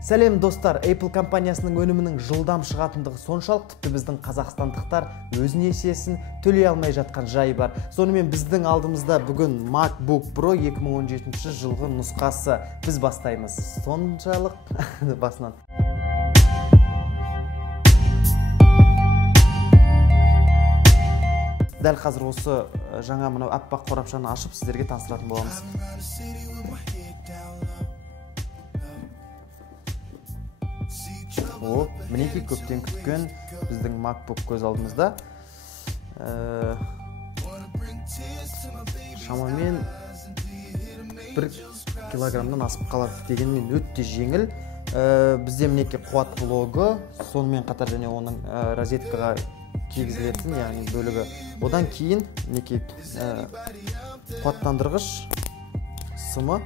Сәлем достар, Apple компаниясының өнімінің жылдам шығатындығы соншалық, тіпті біздің қазақстандықтар өз несиесін төлей алмай жатқан жайы бар. Сонымен біздің алдымызда бүгін MacBook Pro 2017 жылғы нұсқасы. Біз бастаймыз. Соншалық басынан. Дәл қазір осы жаңа мынау аппақ қорапшаны ашып сіздерге таныстыратын боламыз. Мінекей көптен күткен біздің MacBook көз алдымызда. Шамамен 1 килограммнан асып қалады дегенмен өте жеңіл. Бізде мінекей қуат блогы, сонымен қатар және оның розеткаға кигізілетін, яғни бөлігі. Одан кейін мінекей қуаттандырғыш сымы.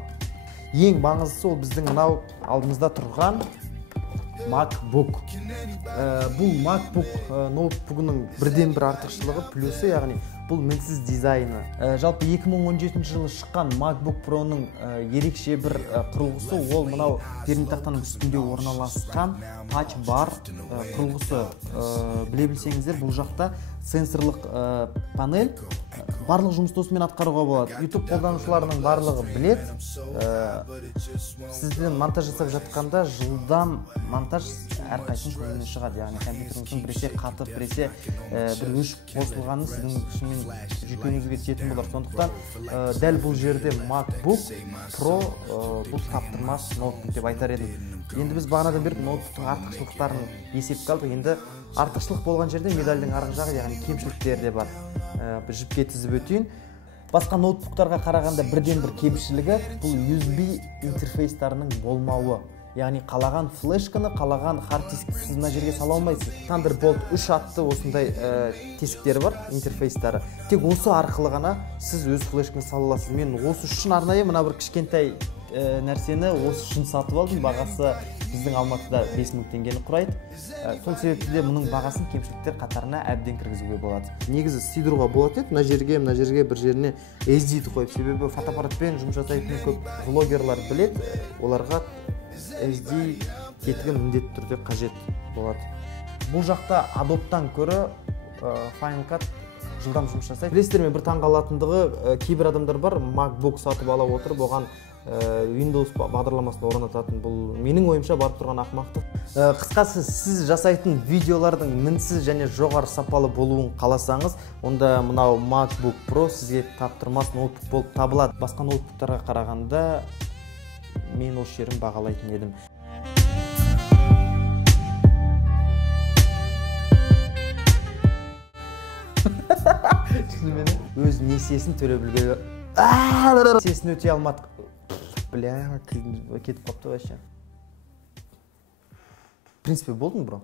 Ең маңыздысы ол біздің мынау алдымызда тұрған MacBook. Бұл MacBook ноутбугының бірден бір артықшылығы плюсы, яғни бұл мінсіз дизайны. Жалпы 2017 жылы шыққан MacBook Pro-ның ерекше бір құрылғысы, ол мынау пернетақтаның үстінде орналасқан Touch Bar құрылғысы. Біле білсеңіздер, бұл жақта сенсорлық панель барлық жұмысты осымен атқаруға болады. YouTube қолданушыларының барлығы білет. Сізден монтаж жасап жатқанда жылдам монтаж әрқайсының көңілінен шығады. Яғни компьютеріңіздің біресе қатып, біресе бір өшіп қосылғаны сіздің шынымен жүйкеңізге тиетін болар. Сондықтан дәл бұл жерде MacBook Pro бұл таптырмас ноутбук деп айтар едім. Енді біз бағанадан бері ноутбуктың артықшылықтарын есепке алдық. Енді артықшылық болған жерде медальдің арғы жағы, яғни кемшіліктері де бар. Бір жіпке тізіп өтейін. Басқа ноутбуктарға қарағанда бірден бір кемшілігі бұл USB интерфейстарының болмауы. Яғни қалаған флешканы, қалаған хард дискті сіз мына жерге сала алмайсыз. Thunderbolt 3 атты осындай тесіктері бар, интерфейстары. Тек осы арқылы ғана сіз өз флешканы сала аласыз. Мен осы үшін арнайы мына бір кішкентай нәрсені осы үшін сатып алдым. Бағасы біздің Алматыда 5000 теңгені құрайды. Сол себепті де мұның бағасын кемшіліктер қатарына әбден кіргізуге болады. Негізі сыйдыруға болады еді, мына жерге бір жеріне SD-ді қойып. Себебі фотоаппаратпен жұмыс жасайтын көп блогерлар білет, оларға SD кетігі міндетті түрде қажет болады. Бұл жақта Adobe-тан көрі Final Cut жылдам жұмыс жасайды. Білесіздер, мен бір таңғалатындығы, кейбір адамдар бар, MacBook сатып ала отырып, оған Windows бағдарламасын орнататын. Бұл менің ойымша барып тұрған ақымақтық. Қысқасы, сіз жасайтын видеолардың мінсіз және жоғары сапалы болуын қаласаңыз, онда мынау MacBook Pro сізге таптырмас ноутбук болып табылады. Басқа ноутбуктарға қарағанда мен осы жерін бағалайтын едім. Өз несиесін төлеп үлгерді. Несиесін өтей алмадық. Бля, кетіп қапты вообще. В принципе, болды ма, бро?